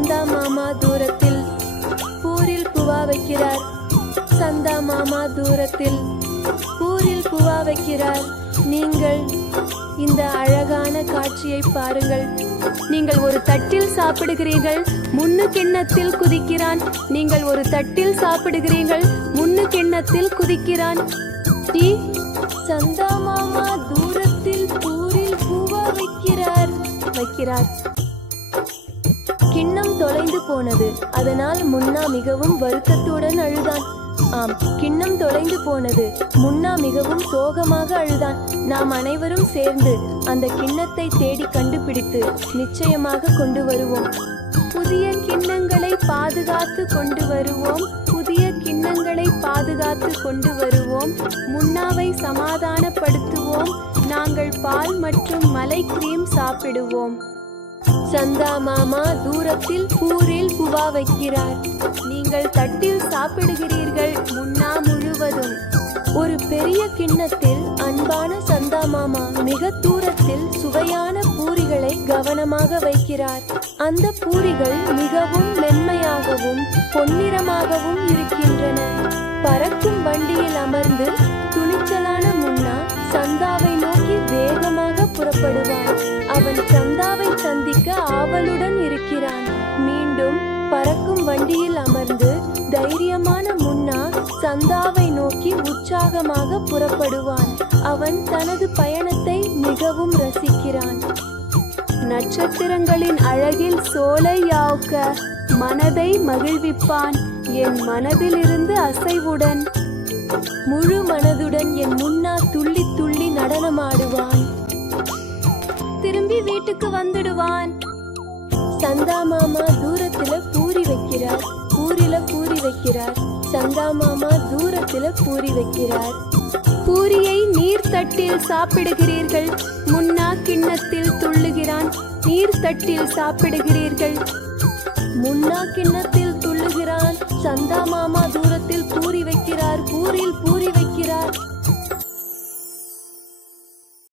சந்தா மாமா தூரத்தில் பூரில் புவா வைக்கிறார். சந்தா மாமா தூரத்தில் பூரில் புவா வைக்கிறார். நீங்கள் இந்த அழகான காட்சியை பாருங்கள். நீங்கள் ஒரு தட்டில் சாப்பிடுகிறீர்கள், முன்னு கிண்ணத்தில் குதிக்கிறான். நீங்கள் ஒரு தட்டில் சாப்பிடுகிறீர்கள், முன்னு கிண்ணத்தில் குதிக்கிறான். சந்தா மாமா தூரத்தில் பூரில் பூவா வைக்கிறார். கிண்ணம் தொலைந்து போனது. அதனால் முன்னா மிகவும் வருத்தத்துடன் அழுதான். ஆம், கிண்ணம் தொலைந்து போனது. முன்னா மிகவும் சோகமாக அழுதான். நாம் அனைவரும் சேர்ந்து அந்த கிண்ணத்தை தேடி கண்டுபிடித்து நிச்சயமாக கொண்டு வருவோம். புதிய கிண்ணங்களை பாதுகாத்து கொண்டு வருவோம். புதிய கிண்ணங்களை பாதுகாத்து கொண்டு வருவோம். முன்னாவை சமாதானப்படுத்துவோம். நாங்கள் பால் மற்றும் மலை கிரீம் சாப்பிடுவோம். சந்தா மாமா தூரத்தில் பூரில் புவா வைக்கிறார். நீங்கள் தட்டில் சாப்பிடுகிறீர்கள், முன்னா முழுவதும். ஒரு பெரிய கிண்ணத்தில் அன்பான சந்தா மாமா மிக தூரத்தில் சுவையான பூரிகளை கவனமாக வைக்கிறார். அந்த பூரிகள் மிகவும் மென்மையாகவும் பொன்னிறமாகவும் இருக்கின்றன. பறக்கும் வண்டியில் அமர்ந்து துணிச்சலான முன்னா சந்தாவை நோக்கி வேகமாக புறப்படுவான். அவன் சந்தாவை சந்திக்க ஆவலுடன் இருக்கிறான். மீண்டும் பறக்கும் வண்டியில் அமர்ந்து தைரியமான முன்னா சந்தாவை நோக்கி உற்சாகமாக புறப்படுவான். அவன் தனது பயணத்தை மிகவும் ரசிக்கிறான். நட்சத்திரங்களின் அழகில் சோலையாவுக்க மனதை மகிழ்விப்பான். என் மனதிலிருந்து அசைவுடன் முழு மனதுடன் என் முன்னா துள்ளி துள்ளி நடனமாடுவான். திரும்பி வீட்டுக்கு வந்துடுவான். சந்தா மாமா தூரத்துல பூரி வைக்கிறார். பூரி வைக்கிறார். சந்தா மாமா தூரத்துல பூரி வைக்கிறார். பூரியை நீர் தட்டில் சாப்பிடுகிறீர்கள், முன்னா கிண்ணத்தில் துள்ளுகிறான். நீர் தட்டில் சாப்பிடுகிறீர்கள், முன்னா கிண்ணத்தில் துள்ளுகிறான். சந்தா மாமா தூரத்தில் பூரி வைக்கிறார். பூரில் பூரி வைக்கிறார்.